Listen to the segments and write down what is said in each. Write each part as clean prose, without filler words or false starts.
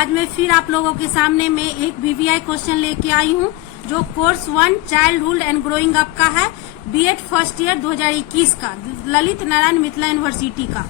आज मैं फिर आप लोगों के सामने में एक वीवीआई क्वेश्चन लेके आई हूँ जो course 1 childhood and growing up का है, बीएड फर्स्ट ईयर 2021 का, ललित नारायण मिथिला यूनिवर्सिटी का।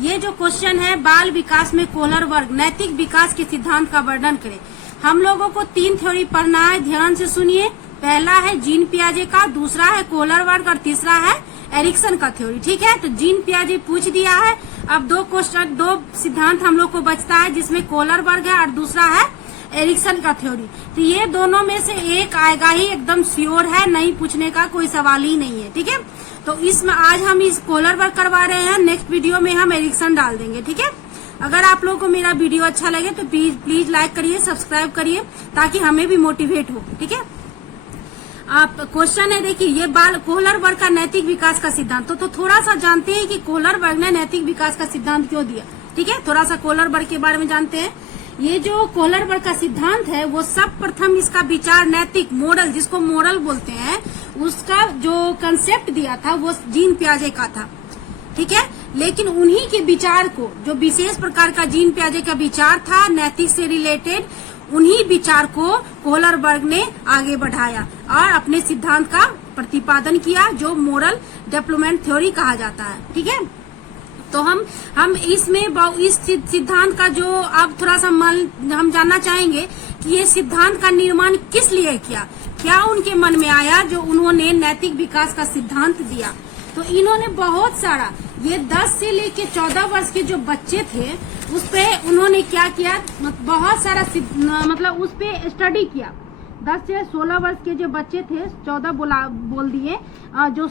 ये जो क्वेश्चन है, बाल विकास में कोहलर वर्ग नैतिक विकास के सिद्धांत का वर्णन करें। हम लोगों को 3 थ्योरी पढ़ना है, ध्यान से सुनिए। पहला है जीन पियाजे का, दूसरा है कोहलर वर्ग और तीसरा है एरिक्सन का थ्योरी। ठीक है, तो जीन पियाजे पूछ दिया है। अब 2 सिद्धांत हम लोग को बचता है, जिसमें कोहलर वर्ग है और दूसरा है एरिक्सन का थ्योरी। तो ये दोनों में से एक आएगा ही, एकदम श्योर है, नहीं पूछने का कोई सवाल ही नहीं है। ठीक है, तो इसमें आज हम इस कोहलर वर्ग करवा रहे हैं, नेक्स्ट वीडियो में हम एरिक्सन डाल देंगे। ठीक है, अगर आप लोगों को मेरा वीडियो अच्छा लगे तो प्लीज लाइक करिए, सब्सक्राइब करिए, ताकि हमें भी मोटिवेट हो। ठीक है, आप क्वेश्चन है, देखिए ये बाल कोहलर वर्ग का नैतिक विकास का सिद्धांत। तो थोड़ा सा जानते हैं कि कोहलर वर्ग ने नैतिक विकास का सिद्धांत क्यों दिया। ठीक है, थोड़ा सा कोहलर वर्ग के बारे में जानते हैं। ये जो कोहलर वर्ग का सिद्धांत है, वो सब प्रथम इसका विचार नैतिक मोरल, जिसको मोरल बोलते हैं, उसका जो कंसेप्ट दिया था वो जीन पियाजे का था। ठीक है, लेकिन उन्हीं के विचार को, जो विशेष प्रकार का जीन पियाजे का विचार था नैतिक से रिलेटेड, उन्हीं विचार को कोहलर वर्ग ने आगे बढ़ाया और अपने सिद्धांत का प्रतिपादन किया, जो मोरल डेवलपमेंट थ्योरी कहा जाता है। ठीक है, तो हम इसमें इस सिद्धांत का जो अब थोड़ा सा हम जानना चाहेंगे कि ये सिद्धांत का निर्माण किस लिए किया, क्या उनके मन में आया जो उन्होंने नैतिक विकास का सिद्धांत दिया। तो इन्होंने बहुत सारा, ये 10 से लेके 14 वर्ष के जो बच्चे थे उस पे उन्होंने क्या किया, बहुत सारा मतलब उस पे स्टडी किया। 10 से 16 वर्ष के जो बच्चे थे, 14 बोल दिए, जो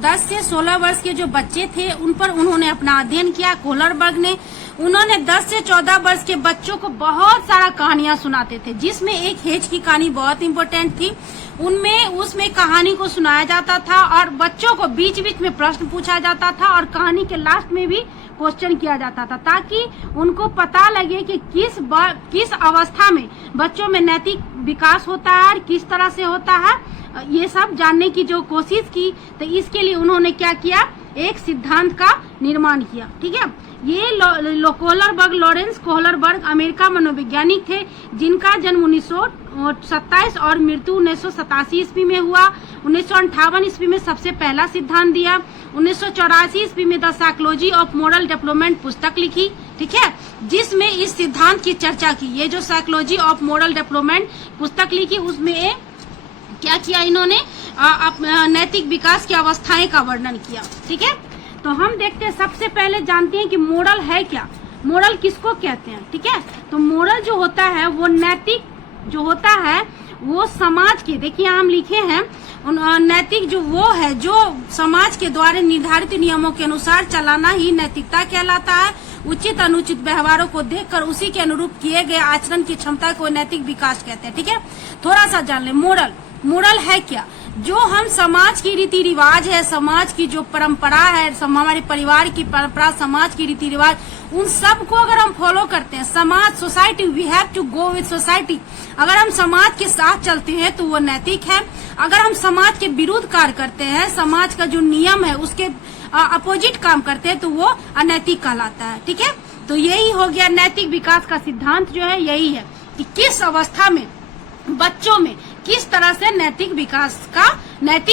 10 से 16 वर्ष के जो बच्चे थे उन पर उन्होंने अपना अध्ययन किया। कोहलर वर्ग ने उन्होंने 10 से 14 वर्ष के बच्चों को बहुत सारा कहानियां सुनाते थे, जिसमें एक हेज की कहानी बहुत इम्पोर्टेंट थी। उसमें कहानी को सुनाया जाता था और बच्चों को बीच बीच में प्रश्न पूछा जाता था और कहानी के लास्ट में भी क्वेश्चन किया जाता था, ताकि उनको पता लगे कि किस अवस्था में बच्चों में नैतिक विकास होता है और किस तरह से होता है, ये सब जानने की जो कोशिश की। तो इसके लिए उन्होंने क्या किया, एक सिद्धांत का निर्माण किया। ठीक है, ये कोहलर वर्ग, लॉरेंस कोहलर वर्ग अमेरिका मनोवैज्ञानिक थे, जिनका जन्म 1927 और मृत्यु 1987 ईस्वी में हुआ। 1958 ईस्वी में सबसे पहला सिद्धांत दिया। 1984 ईस्वी में the psychology of moral development पुस्तक लिखी। ठीक है, जिसमें इस सिद्धांत की चर्चा की। ये जो साइकोलॉजी ऑफ मोरल डेवलपमेंट पुस्तक लिखी, उसमें क्या किया इन्होंने, नैतिक विकास की अवस्थाएं का वर्णन किया। ठीक है, तो हम देखते हैं, सबसे पहले जानते हैं कि मोरल है क्या, मोरल किसको कहते हैं। ठीक है, तो मोरल जो होता है वो नैतिक जो होता है वो समाज के, देखिए हम लिखे हैं, नैतिक जो वो है जो समाज के द्वारा निर्धारित नियमों के अनुसार चलाना ही नैतिकता कहलाता है। उचित अनुचित व्यवहारों को देखकर उसी के अनुरूप किए गए आचरण की क्षमता को नैतिक विकास कहते हैं। ठीक है, थोड़ा सा जान ले, मोरल है क्या, जो हम समाज की रीति रिवाज है, समाज की जो परंपरा है, हमारे परिवार की परंपरा, समाज की रीति रिवाज, उन सब को अगर हम फॉलो करते हैं, समाज, society, we have to go with society, अगर हम समाज के साथ चलते हैं तो वो नैतिक है। अगर हम समाज के विरुद्ध कार्य करते हैं, समाज का जो नियम है उसके अपोजिट काम करते हैं, तो वो अनैतिक कहलाता है। ठीक है, तो यही हो गया नैतिक विकास का सिद्धांत, जो है यही है कि किस अवस्था में बच्चों में किस तरह से नैतिक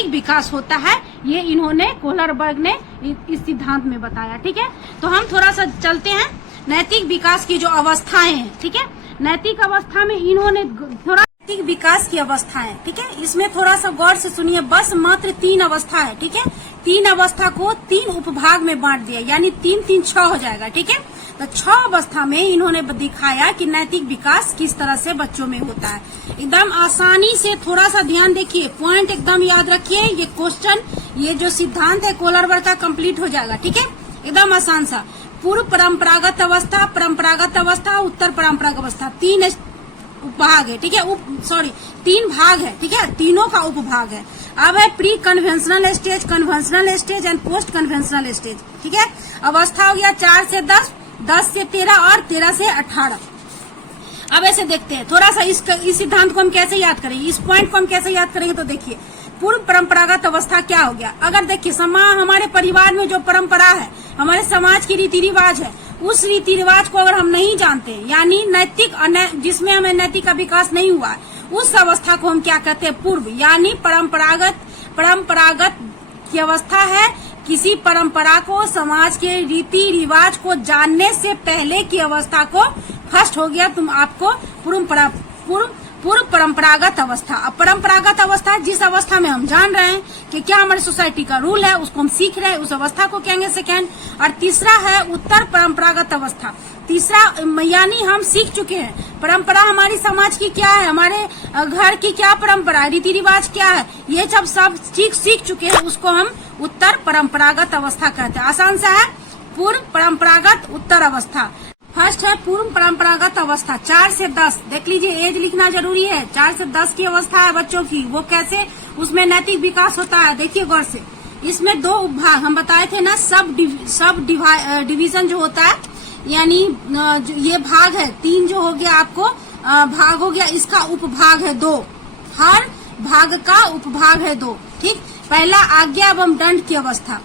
विकास होता है, ये इन्होंने कोहलर वर्ग ने इस सिद्धांत में बताया। ठीक है, तो हम थोड़ा सा चलते हैं नैतिक विकास की जो अवस्थाएं हैं। ठीक है, नैतिक अवस्था में इन्होंने थोड़ा नैतिक विकास की अवस्थाएं, ठीक है, इसमें थोड़ा सा गौर से सुनिए, बस मात्र 3 अवस्था है। ठीक है, 3 अवस्था को 3 उपभाग में बांट दिया, यानी 3 3 6 हो जाएगा। ठीक है, तो 6 अवस्था में इन्होंने दिखाया कि नैतिक विकास किस तरह से बच्चों में होता है। एकदम आसानी से थोड़ा सा ध्यान देखिए, पॉइंट एकदम याद रखिए, ये क्वेश्चन, ये जो सिद्धांत है कोहलर वर्ग का कंप्लीट हो जाएगा। ठीक है, एकदम आसान सा। पूर्व परंपरागत अवस्था, परंपरागत अवस्था, उत्तर परंपरागत अवस्था, 3 उपभाग है। ठीक है, 3 भाग है। ठीक है, तीनों का उपभाग है। अब है pre conventional stage, conventional stage and post conventional stage. ठीक है, अवस्था हो गया 4 से 10, 10 से 13 और 13 से 18। अब ऐसे देखते हैं थोड़ा सा इस सिद्धांत को हम कैसे याद करेंगे, इस पॉइंट को हम कैसे याद करेंगे। तो देखिए, पूर्व परंपरागत अवस्था क्या हो गया, अगर देखिए हमारे परिवार में जो परंपरा है, हमारे समाज की रीति रिवाज है, उस रीति रिवाज को अगर हम नहीं जानते, यानी नैतिक जिसमें हमें नैतिक का विकास नहीं हुआ है, उस अवस्था को हम क्या कहते हैं? पूर्व, यानी परंपरागत की अवस्था है। किसी परंपरा को, समाज के रीति रिवाज को जानने से पहले की अवस्था को फर्स्ट हो गया तुम आपको पूर्व परंपरागत अवस्था। अब परंपरागत अवस्था जिस अवस्था में हम जान रहे हैं कि क्या हमारी सोसाइटी का रूल है, उसको हम सीख रहे हैं, उस अवस्था को कहेंगे सेकेंड। और तीसरा है उत्तर परंपरागत अवस्था। तीसरा यानी हम सीख चुके हैं परंपरा हमारी समाज की क्या है, हमारे घर की क्या परंपरा है, रीति रिवाज क्या है, ये जब सब सीख चुके हैं उसको हम उत्तर परंपरागत अवस्था कहते हैं। आसान सा है, पूर्व परंपरागत उत्तर अवस्था। फर्स्ट है पूर्व परंपरागत अवस्था 4 से 10। देख लीजिए, एज लिखना जरूरी है। 4 से 10 की अवस्था है बच्चों की, वो कैसे उसमें नैतिक विकास होता है देखिए गौर से। इसमें 2 उपभाग हम बताए थे ना, सब डिवीजन जो होता है, यानी ये भाग है 3 जो हो गया आपको भाग हो गया, इसका उपभाग है 2, हर भाग का उपभाग है 2। ठीक, पहला आज्ञा एवं दंड की अवस्था,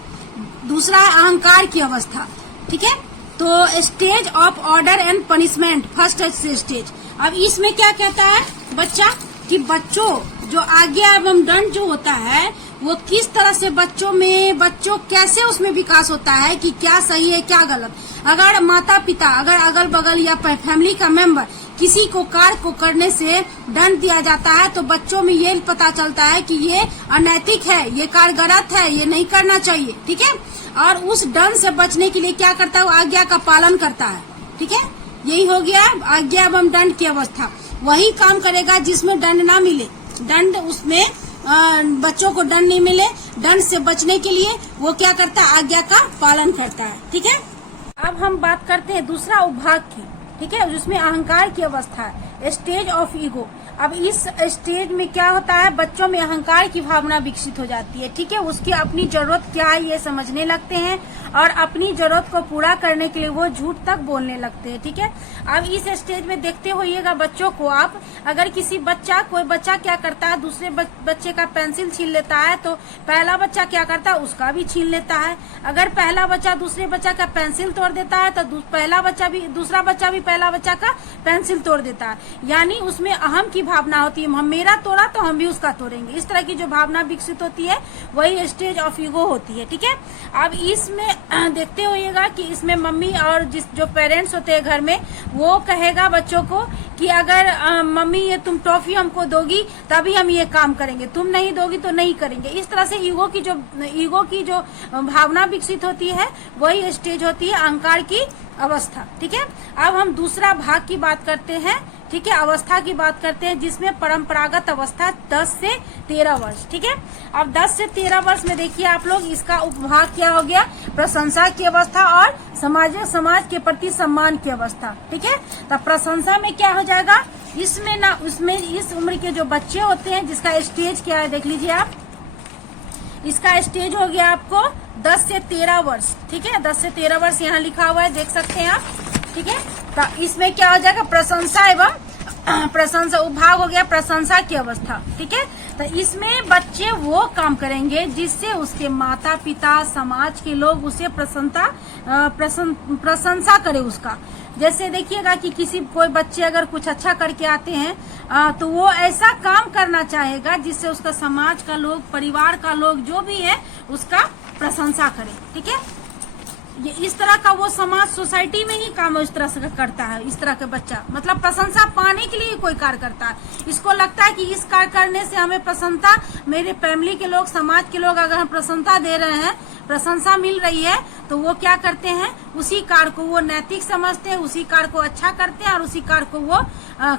दूसरा है अहंकार की अवस्था। ठीक है, तो stage of order and punishment, first stage. अब इसमें क्या कहता है बच्चा कि बच्चों जो आज्ञा एवं दंड जो होता है वो किस तरह से बच्चों कैसे उसमें विकास होता है कि क्या सही है क्या गलत। अगर माता पिता, अगर अगल बगल या फैमिली का मेंबर किसी को कार्य को करने से दंड दिया जाता है तो बच्चों में ये पता चलता है कि ये अनैतिक है, ये कार्य गलत है, ये नहीं करना चाहिए। ठीक है, और उस दंड से बचने के लिए क्या करता है, वो आज्ञा का पालन करता है। ठीक है, यही हो गया आज्ञा एवं दंड की अवस्था। वही काम करेगा जिसमें दंड ना मिले, दंड उसमें बच्चों को दंड नहीं मिले, दंड से बचने के लिए वो क्या करता है, आज्ञा का पालन करता है। ठीक है, अब हम बात करते हैं दूसरा उपभाग की। ठीक है, जिसमें अहंकार की अवस्था है, स्टेज ऑफ ईगो। अब इस स्टेज में क्या होता है, बच्चों में अहंकार की भावना विकसित हो जाती है। ठीक है, उसकी अपनी जरूरत क्या है ये समझने लगते हैं और अपनी जरूरत को पूरा करने के लिए वो झूठ तक बोलने लगते हैं। ठीक है, अब इस स्टेज में देखते होइएगा बच्चों को आप, अगर कोई बच्चा क्या करता है, दूसरे बच्चे का पेंसिल छीन लेता है तो पहला बच्चा क्या करता है, उसका भी छीन लेता है। अगर पहला बच्चा दूसरे बच्चा का पेंसिल तोड़ देता है तो दूसरा बच्चा भी पहला बच्चा का पेंसिल तोड़ देता है। यानी उसमें अहम की भावना होती है, हम मेरा तोड़ा तो हम भी उसका तोड़ेंगे। इस तरह की जो भावना विकसित होती है वही स्टेज ऑफ ईगो होती है। ठीक है, अब इसमें देखते होइएगा कि इसमें मम्मी और जो पेरेंट्स होते हैं घर में, वो कहेगा बच्चों को कि अगर मम्मी ये तुम टॉफी हमको दोगी तभी हम ये काम करेंगे, तुम नहीं दोगी तो नहीं करेंगे। इस तरह से ईगो की जो भावना विकसित होती है वही स्टेज होती है अहंकार की अवस्था। ठीक है, अब हम दूसरा भाग की बात करते हैं। ठीक है, अवस्था की बात करते हैं जिसमें परंपरागत अवस्था 10 से 13 वर्ष। ठीक है, अब 10 से 13 वर्ष में देखिए आप लोग, इसका उपभाग क्या हो गया, प्रशंसा की अवस्था और समाज के प्रति सम्मान की अवस्था। ठीक है, तो प्रशंसा में क्या हो जाएगा, उसमें इस उम्र के जो बच्चे होते हैं जिसका स्टेज क्या है देख लीजिए आप, इसका स्टेज हो गया आपको 10 से 13 वर्ष। ठीक है, 10 से 13 वर्ष यहाँ लिखा हुआ है, देख सकते हैं आप। ठीक है, तो इसमें क्या हो जाएगा, प्रशंसा एवं प्रशंसा उपभाग हो गया प्रशंसा की अवस्था। ठीक है, तो इसमें बच्चे वो काम करेंगे जिससे उसके माता पिता, समाज के लोग उसे प्रशंसा करे उसका। जैसे देखिएगा कि कोई बच्चे अगर कुछ अच्छा करके आते हैं तो वो ऐसा काम करना चाहेगा जिससे उसका समाज का लोग, परिवार का लोग जो भी है उसका प्रशंसा करे। ठीक है, ये इस तरह का वो समाज सोसाइटी में ही काम इस तरह से करता है। इस तरह का बच्चा मतलब प्रशंसा पाने के लिए कोई कार्य करता है, इसको लगता है कि इस कार्य करने से हमें प्रशंसा, मेरे फैमिली के लोग, समाज के लोग अगर हम प्रशंसा दे रहे हैं, प्रशंसा मिल रही है, तो वो क्या करते हैं, उसी कार्य को वो नैतिक समझते हैं, उसी कार्य को अच्छा करते हैं और उसी कार्य को वो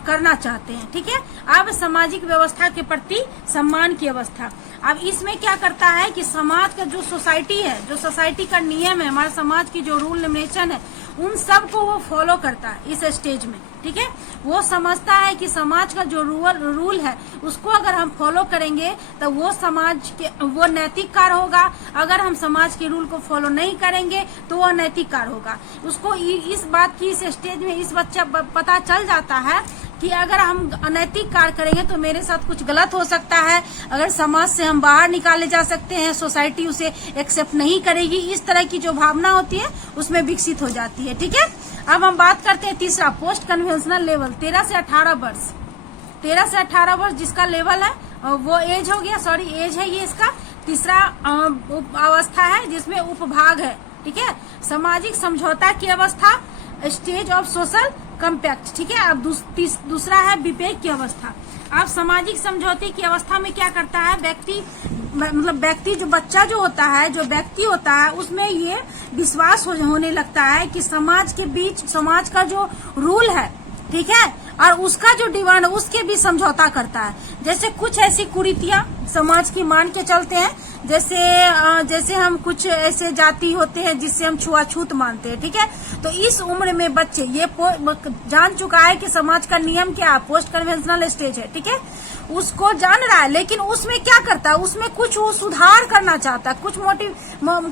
करना चाहते हैं। ठीक है, अब सामाजिक व्यवस्था के प्रति सम्मान की अवस्था। अब इसमें क्या करता है कि समाज का जो सोसाइटी है, जो सोसाइटी का नियम है, हमारे समाज की जो रूल रेगुलेशन है, उन सब को वो फॉलो करता है इस स्टेज में। ठीक है, वो समझता है कि समाज का जो रूल है उसको अगर हम फॉलो करेंगे तो वो समाज के वो नैतिक कार्य होगा। अगर हम समाज के रूल को फॉलो नहीं करेंगे तो वो अनैतिक कार्य होगा। उसको इस बात की इस स्टेज में इस बच्चा पता चल जाता है कि अगर हम अनैतिक कार्य करेंगे तो मेरे साथ कुछ गलत हो सकता है, अगर समाज से हम बाहर निकाले जा सकते हैं, सोसाइटी उसे एक्सेप्ट नहीं करेगी, इस तरह की जो भावना होती है उसमें विकसित हो जाती है। ठीक है, अब हम बात करते हैं तीसरा, पोस्ट कन्वेंशनल लेवल। 13 से 18 वर्ष, 13 से 18 वर्ष जिसका लेवल है वो एज हो गया, सॉरी एज है ये इसका। तीसरा अवस्था है जिसमें उपभाग है। ठीक है, सामाजिक समझौता की अवस्था, स्टेज ऑफ सोशल कम्पैक्ट। ठीक है, अब दूसरा है विवेक की अवस्था। अब सामाजिक समझौते की अवस्था में क्या करता है व्यक्ति जो बच्चा जो होता है, जो व्यक्ति होता है, उसमें ये विश्वास होने लगता है कि समाज के बीच समाज का जो रूल है, ठीक है, और उसका जो डिमांड उसके भी समझौता करता है। जैसे कुछ ऐसी कुरीतियां समाज की मान के चलते हैं, जैसे हम कुछ ऐसे जाति होते हैं जिससे हम छुआछूत मानते हैं। ठीक है, तो इस उम्र में बच्चे ये जान चुका है कि समाज का नियम क्या है, पोस्ट कन्वेंशनल स्टेज है। ठीक है, उसको जान रहा है, लेकिन उसमें क्या करता है, उसमें कुछ वो सुधार करना चाहता है,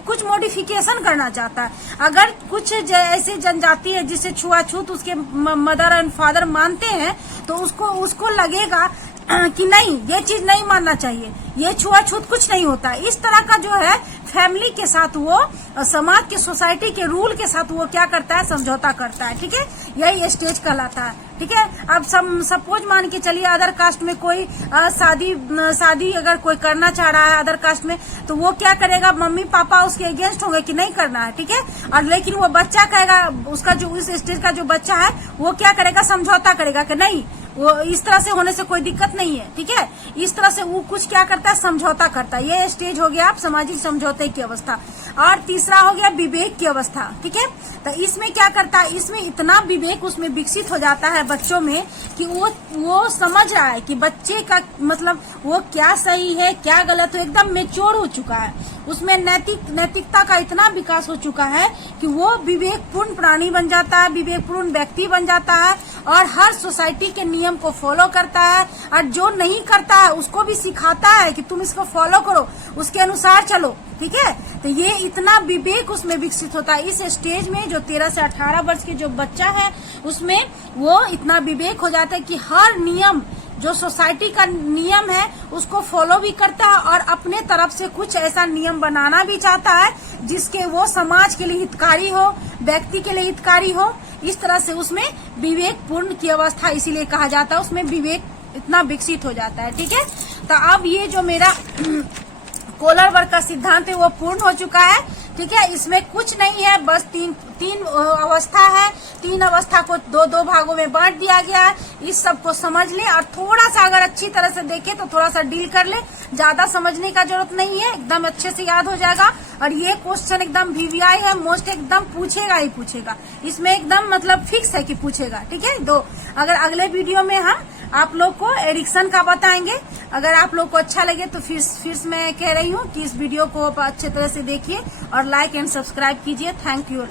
कुछ मॉडिफिकेशन करना चाहता है। अगर कुछ ऐसे जनजाति है जिसे छुआछूत उसके मदर एंड फादर मानते हैं, तो उसको लगेगा कि नहीं, ये चीज नहीं मानना चाहिए, ये छुआछूत कुछ नहीं होता। इस तरह का जो है फैमिली के साथ वो समाज के सोसाइटी के रूल के साथ वो क्या करता है, समझौता करता है। ठीक है, यही स्टेज कहलाता है। ठीक है, अब सपोज मान के चलिए अदर कास्ट में कोई शादी अगर कोई करना चाह रहा है अदर कास्ट में, तो वो क्या करेगा, मम्मी पापा उसके अगेंस्ट होंगे कि नहीं करना है। ठीक है, और लेकिन वो बच्चा कहेगा, उसका जो इस स्टेज का जो बच्चा है वो क्या करेगा, समझौता करेगा कि नहीं, वो इस तरह से होने से कोई दिक्कत नहीं है। ठीक है, इस तरह से वो कुछ क्या करता है, समझौता करता है। ये स्टेज हो गया आप सामाजिक समझौते की अवस्था। और तीसरा हो गया विवेक की अवस्था। ठीक है, तो इसमें क्या करता है, इसमें इतना विवेक उसमें विकसित हो जाता है बच्चों में कि वो समझ रहा है कि बच्चे का मतलब वो क्या सही है क्या गलत है, एकदम मेच्योर हो चुका है। उसमें नैतिकता का इतना विकास हो चुका है कि वो विवेकपूर्ण प्राणी बन जाता है, विवेकपूर्ण व्यक्ति बन जाता है, और हर सोसाइटी के नियम को फॉलो करता है, और जो नहीं करता है उसको भी सिखाता है कि तुम इसको फॉलो करो, उसके अनुसार चलो। ठीक है, तो ये इतना विवेक उसमें विकसित होता है। इस स्टेज में जो 13 से 18 वर्ष के जो बच्चा है उसमें वो इतना विवेक हो जाता है कि हर नियम जो सोसाइटी का नियम है उसको फॉलो भी करता है, और अपने तरफ से कुछ ऐसा नियम बनाना भी चाहता है जिसके वो समाज के लिए हितकारी हो, व्यक्ति के लिए हितकारी हो। इस तरह से उसमें विवेकपूर्ण की अवस्था इसीलिए कहा जाता है, उसमें विवेक इतना विकसित हो जाता है। ठीक है, तो अब ये जो मेरा कोलर वर्ग का सिद्धांत है वो पूर्ण हो चुका है। ठीक है, इसमें कुछ नहीं है, बस तीन अवस्था है, तीन अवस्था को दो भागों में बांट दिया गया है। इस सब को समझ ले, और थोड़ा सा अगर अच्छी तरह से देखे तो थोड़ा सा डील कर ले, ज्यादा समझने का जरूरत नहीं है, एकदम अच्छे से याद हो जाएगा। और ये क्वेश्चन एकदम VVI है, मोस्ट एकदम पूछेगा ही पूछेगा, इसमें एकदम मतलब फिक्स है कि पूछेगा। ठीक है, अगर अगले वीडियो में हम आप लोग को एडिक्शन का बताएंगे। अगर आप लोग को अच्छा लगे तो फिर मैं कह रही हूँ कि इस वीडियो को आप अच्छे तरह से देखिए और लाइक एंड सब्सक्राइब कीजिए। Thank you.